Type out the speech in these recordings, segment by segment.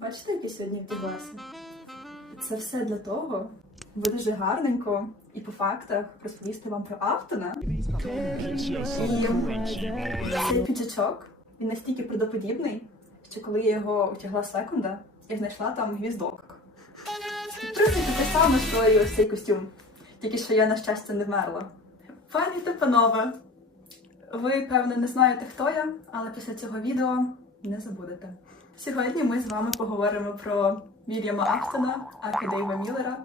Бачите, які сьогодні вдяглася? Це все для того, бо дуже гарненько і по фактах розповісти вам про Автона. Цей піджачок, він настільки правдоподібний, що коли я його втягла секунда, я знайшла там гвіздок. Принципі, те саме, що і ось цей костюм. Тільки що я, на щастя, не вмерла. Пані та панове, ви, певно, не знаєте, хто я, але після цього відео не забудете. Сьогодні ми з вами поговоримо про Вільяма Ахтона, ака Дейва Міллера,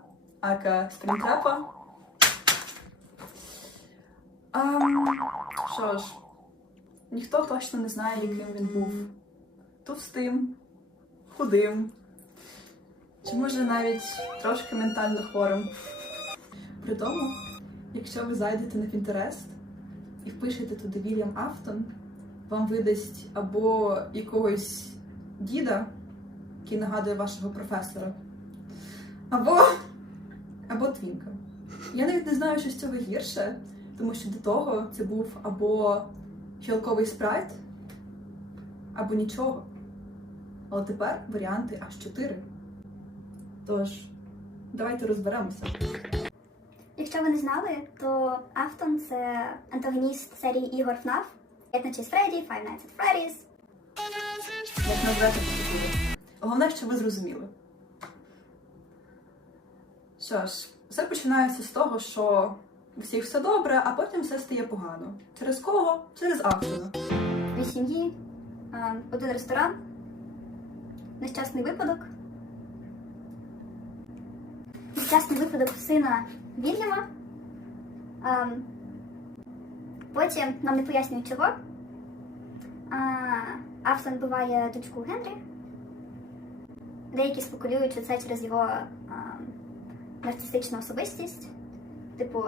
ака Спрінтрепа. Що ж, ніхто точно не знає, яким він був. Товстим, худим, чи може навіть трошки ментально хворим. При тому, якщо ви зайдете на Pinterest і впишете туди Вільям Афтон, вам видасть або якогось діда, який нагадує вашого професора, або, або твінка. Я навіть не знаю, що з цього гірше, тому що до того це був або фіалковий спрайт, або нічого. Але тепер варіанти аж чотири. Тож, давайте розберемося. Якщо ви не знали, то Афтон це антагоніст серії ігор Nights at Freddy, Five Nights at Freddy's. Як назвати поступово. Головне, що ви зрозуміли. Що ж, все починається з того, що у всіх все добре, а потім все стає погано. Через кого? Через автора. Дві сім'ї, один ресторан, нещасний випадок. Нещасний випадок сина Вільяма. Потім нам не пояснюють чого. А, Афтон вбиває дочку Генрі. Деякі спекулюють, що це через його а, нарцистичну особистість. Типу,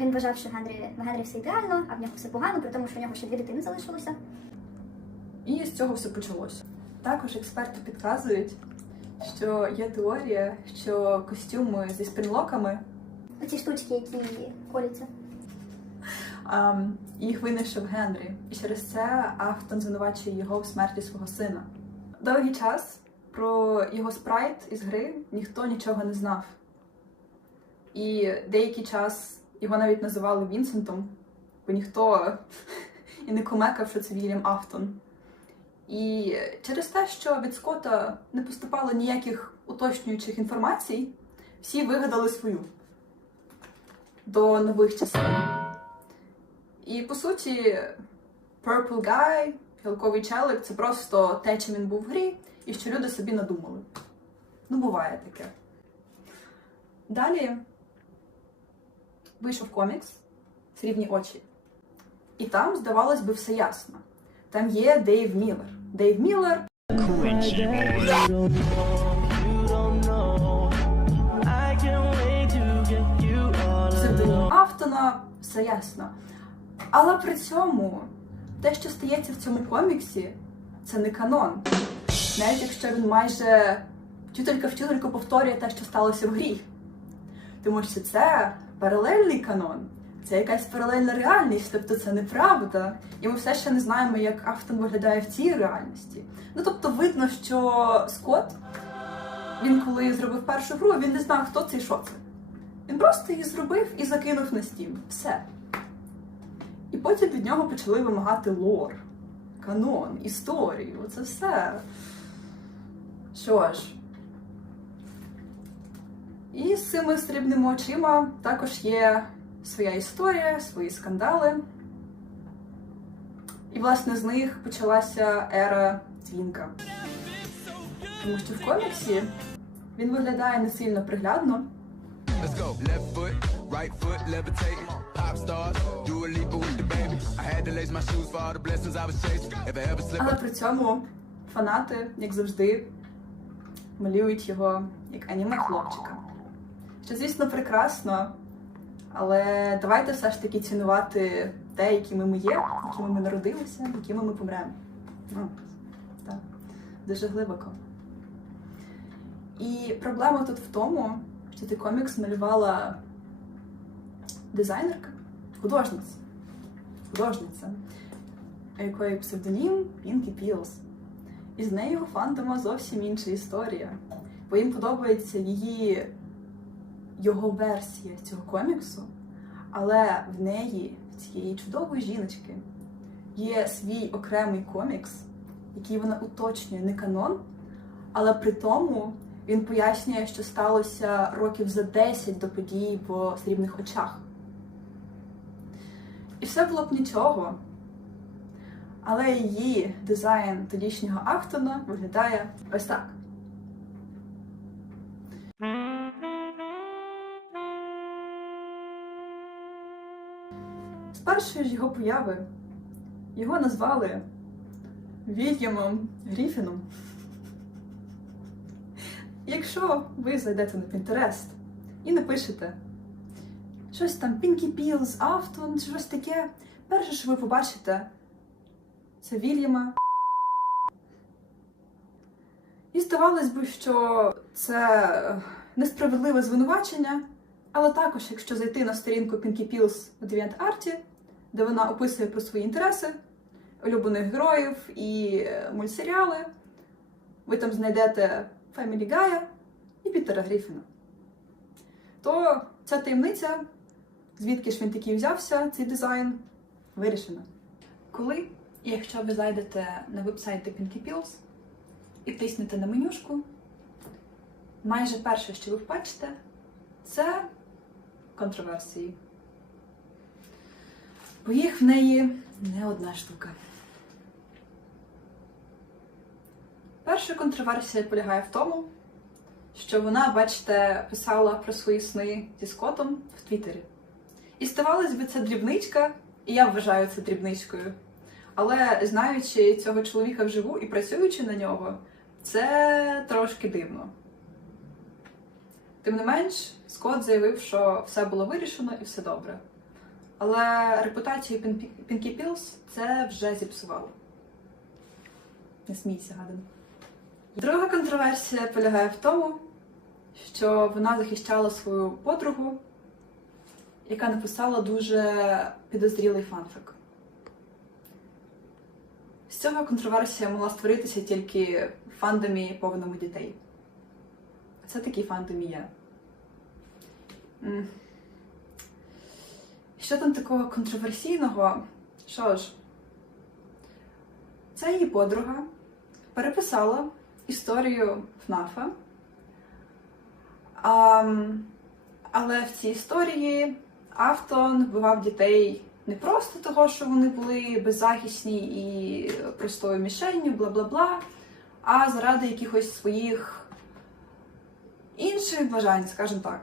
він вважав, що Генрі, в Генрі все ідеально, а в нього все погано, при тому, що в нього ще дві дитини залишилося. І з цього все почалося. Також експерти підказують, що є теорія, що костюми зі спрінлоками Оці штучки, які коляться. А, їх винайшов Генрі, і через це Афтон звинувачує його в смерті свого сина. Довгий час про його спрайт із гри ніхто нічого не знав. І деякий час його навіть називали Вінсентом, бо ніхто і не комекав, що це Вільям Афтон. І через те, що від Скотта не поступало ніяких уточнюючих інформацій, всі вигадали свою до нових часів. І по суті, Purple Guy, Гілковий челик це просто те, чим він був в грі, і що люди собі надумали. Ну, буває таке. Далі вийшов комікс Срібні очі. І там, здавалось би, все ясно. Там є Дейв Міллер. Дейв Міллер псевдонім Автона, все ясно. Але при цьому те, що стається в цьому коміксі, це не канон. Навіть якщо він майже вчителька вчительку повторює те, що сталося в грі. Тому що це паралельний канон, це якась паралельна реальність, тобто це неправда. І ми все ще не знаємо, як Автон виглядає в цій реальності. Ну тобто видно, що Скотт, він коли зробив першу гру, він не знав, хто це і що це. Він просто її зробив і закинув на стім. Все. І потім від нього почали вимагати лор, канон, історію. Це все. Що ж. І з цими срібними очима також є своя історія, свої скандали. І, власне, з них почалася ера Твінка. Тому що в коміксі він виглядає не сильно приглядно. Let's go. Left foot, right foot, Але при цьому фанати, як завжди, малюють його як аніме хлопчика. Що, звісно, прекрасно, але давайте все ж таки цінувати те, якими ми є, якими ми народилися, якими ми помремо. Ну, так, дуже глибоко. І проблема тут в тому, що цей комікс малювала дизайнерка, художниця. Художниця, якої псевдонім Пінкі Пілс. І з нею фандома зовсім інша історія. Бо їм подобається її його версія цього коміксу, але в неї, в цієї чудової жіночки, є свій окремий комікс, який вона уточнює не канон, але при тому він пояснює, що сталося років за 10 до подій по срібних очах. І все було б нічого. Але її дизайн тодішнього Актона виглядає ось так. З першої ж його появи його назвали Вільямом Гріфіном. Якщо ви зайдете на Pinterest і напишете щось там Pinky Pills, чи щось таке, перше, що ви побачите, це Вільяма. І здавалось би, що це несправедливе звинувачення, але також, якщо зайти на сторінку Pinky Pills у DeviantArt, де вона описує про свої інтереси, улюблених героїв і е, мультсеріали, ви там знайдете Family Guy і Пітера Гріфіна. То ця таємниця, звідки ж він такий взявся, цей дизайн, вирішена. Коли якщо ви зайдете на вебсайт Pinky Pills і тиснете на менюшку, майже перше, що ви побачите, це контроверсії. Бо їх в неї не одна штука. Перша контроверсія полягає в тому, що вона, бачите, писала про свої сни зі Скотом в Твіттері. І здавалось би, це дрібничка, і я вважаю це дрібничкою. Але знаючи цього чоловіка вживу і працюючи на нього, це трошки дивно. Тим не менш, Скотт заявив, що все було вирішено і все добре. Але репутацію Пін- Pinky Pills це вже зіпсувало. Не смійся, гадан. Друга контроверсія полягає в тому, що вона захищала свою подругу, яка написала дуже підозрілий фанфик. З цього контроверсія могла створитися тільки в фандомі повному дітей. Це такий фандом і. Що там такого контроверсійного? Що ж, ця її подруга переписала історію ФНАФа. А, але в цій історії Автон вбивав дітей не просто того, що вони були беззахисні і простою мішенню, бла бла бла, а заради якихось своїх інших бажань, скажімо так.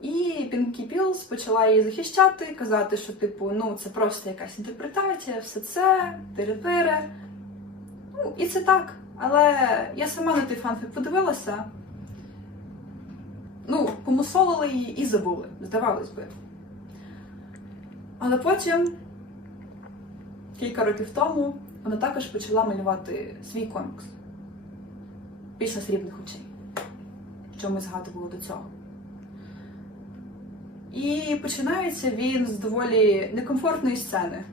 І Пінкі Пілс почала її захищати, казати, що, типу, ну, це просто якась інтерпретація, все це, терепере. Ну, і це так. Але я сама на той фанфік подивилася. Ну, помусолили її і забули, здавалось би. Але потім, кілька років тому, вона також почала малювати свій комікс після срібних очей, що ми згадували до цього. І починається він з доволі некомфортної сцени.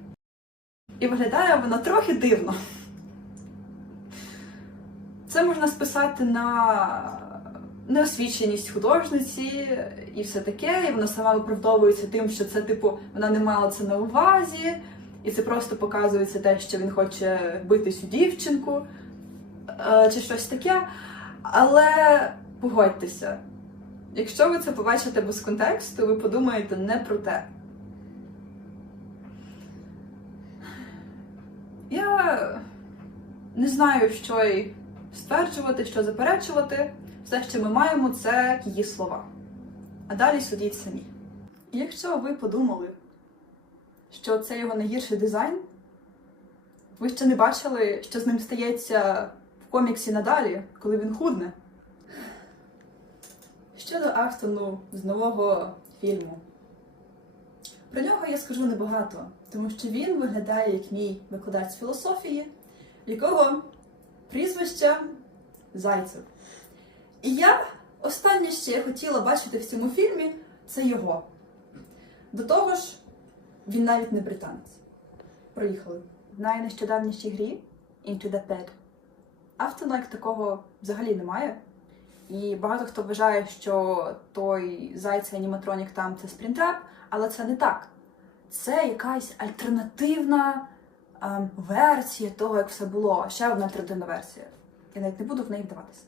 І виглядає вона трохи дивно. Це можна списати на неосвіченість художниці і все таке, і вона сама виправдовується тим, що це, типу, вона не мала це на увазі, і це просто показується те, що він хоче бити цю дівчинку е, чи щось таке. Але погодьтеся, якщо ви це побачите без контексту, ви подумаєте не про те. Я не знаю, що й стверджувати, що заперечувати. Все, що ми маємо, це її слова. А далі судіть самі. І якщо ви подумали, що це його найгірший дизайн, ви ще не бачили, що з ним стається в коміксі надалі, коли він худне. Щодо Актону з нового фільму. Про нього я скажу небагато, тому що він виглядає як мій викладач філософії, якого прізвище Зайцев. І я останнє, що я хотіла бачити в цьому фільмі, це його. До того ж, він навіть не британець. Проїхали. в найнещодавнішій грі Into the Pit автона як такого взагалі немає. І багато хто вважає, що той зайця аніматронік там це спринтрап, але це не так. Це якась альтернативна ем, версія того, як все було. Ще одна альтернативна версія. Я навіть не буду в неї вдаватися.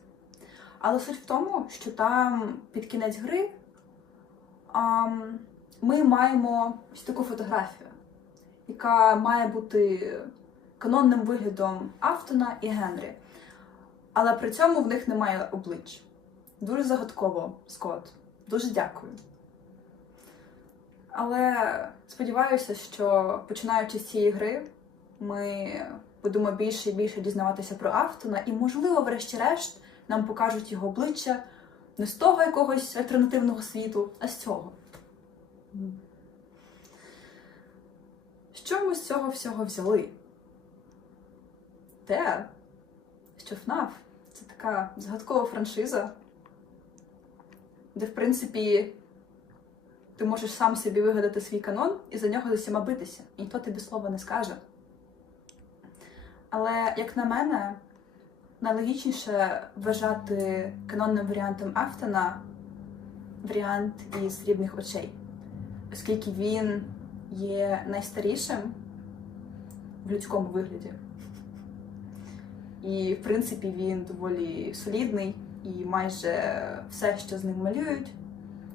Але суть в тому, що там під кінець гри ем, ми маємо ось таку фотографію, яка має бути канонним виглядом Автона і Генрі. Але при цьому в них немає облич. Дуже загадково, Скотт. Дуже дякую. Але сподіваюся, що починаючи з цієї гри, ми будемо більше і більше дізнаватися про Автона, і, можливо, врешті-решт, нам покажуть його обличчя не з того якогось альтернативного світу, а з цього. Що ми з цього всього взяли? Те, що FNAF – це така загадкова франшиза, де, в принципі, ти можеш сам собі вигадати свій канон і за нього з усіма битися, і ніхто тобі слова не скаже. Але, як на мене, найлогічніше вважати канонним варіантом Афтона варіант із срібних очей, оскільки він є найстарішим в людському вигляді. І, в принципі, він доволі солідний, і майже все, що з ним малюють,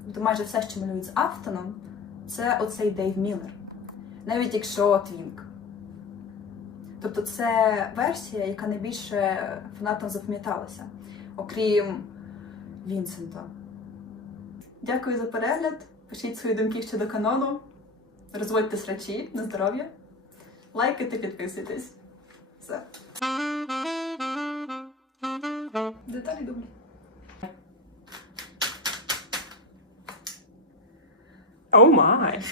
тобто майже все, що малюють з Афтоном, це оцей Дейв Міллер. Навіть якщо Твінк. Тобто це версія, яка найбільше фанатам запам'яталася, окрім Вінсента. Дякую за перегляд. Пишіть свої думки щодо канону. Розводьте срачі на здоров'я. Лайкайте, підписуйтесь. Все. Деталі думаю. Oh my.